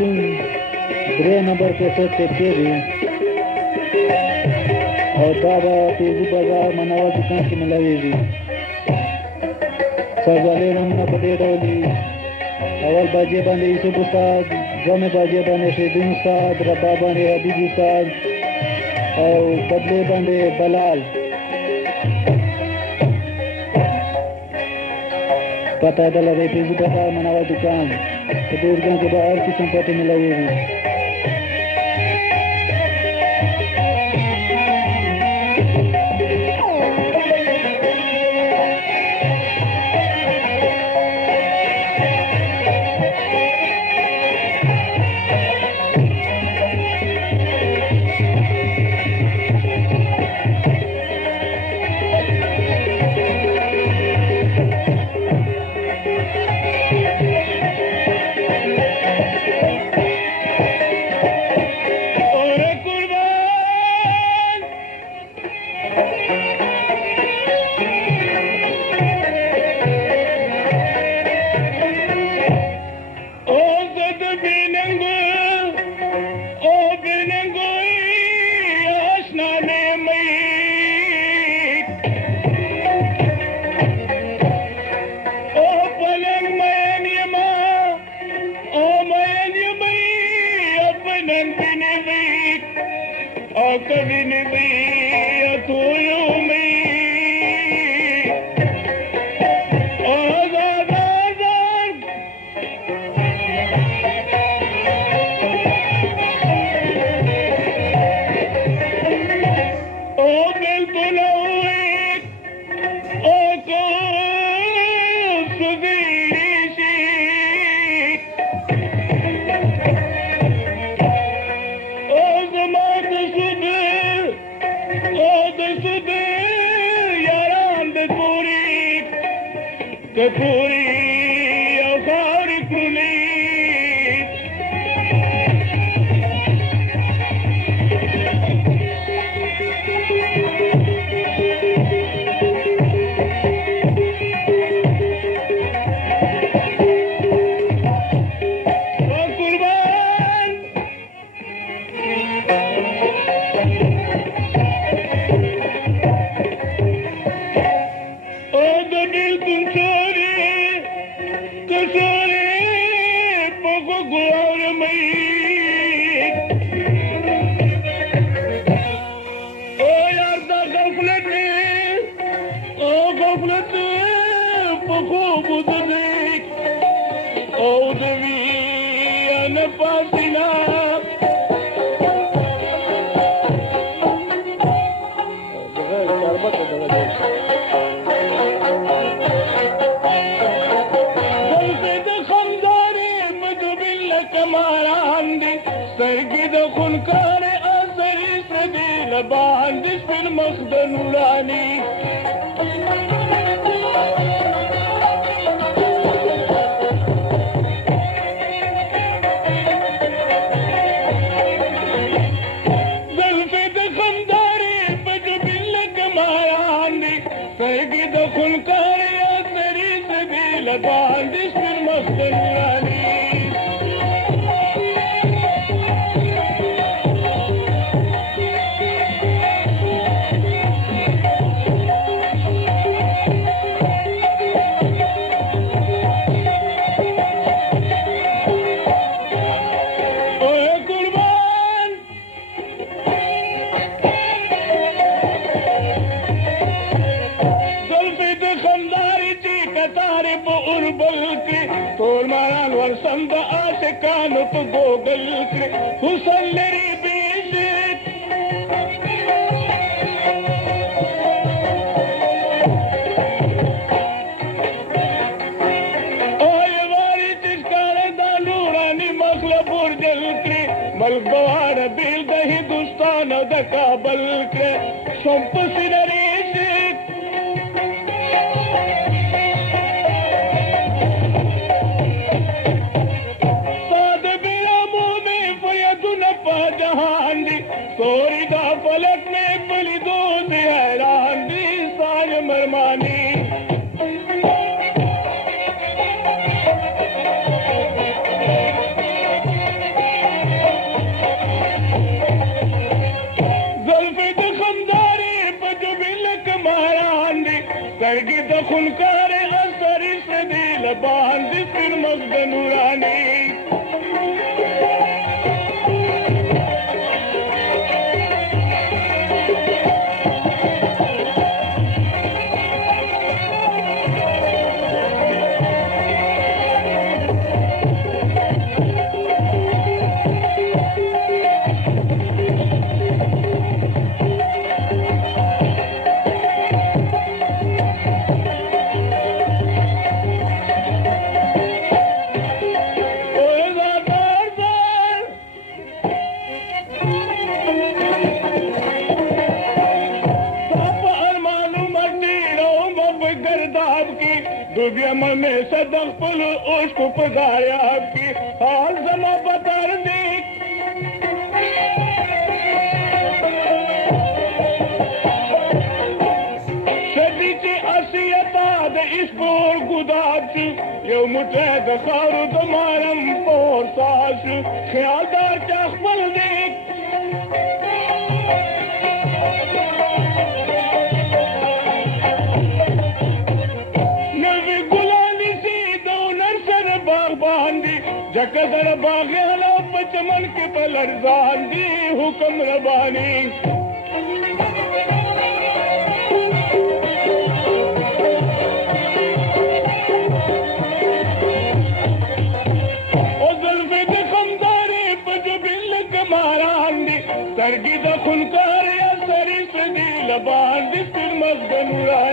پښتون درې نمبر کیسټ ټیپ کېږي او دا به پیزو بازار منور دکان کې ملاویږي. سرګالۍ نومونه په دې ډول دي: اول باجې باندې یوسف استاد، دومې باجې باندې شهیدین استاد، رباب باندې حبیب استاد او بدلې باندې بلال. پته یې دله دی پیزو بازار منور دکان په دې دکان کې به هر قسم پټې ملاویږي. खुनकार असरी से दिल बांध फिर मस्द नूरानी दुनिया में सदक पुल उसको पगाया आपकी हाल जमा बतर दी सदी की असियताद इस पोर गुदाती ये मुझे दसारू दमारम पोर सास ख्यालदार चाखबल देख जकदर बागेला पचमन के पलरजान दी हुक्म रबानी ओ जुल्फे के खमदारे पज बिल के मारान दी सरगी द खुनकार या सरी से दी लबान दी फिर मस्द नूरानी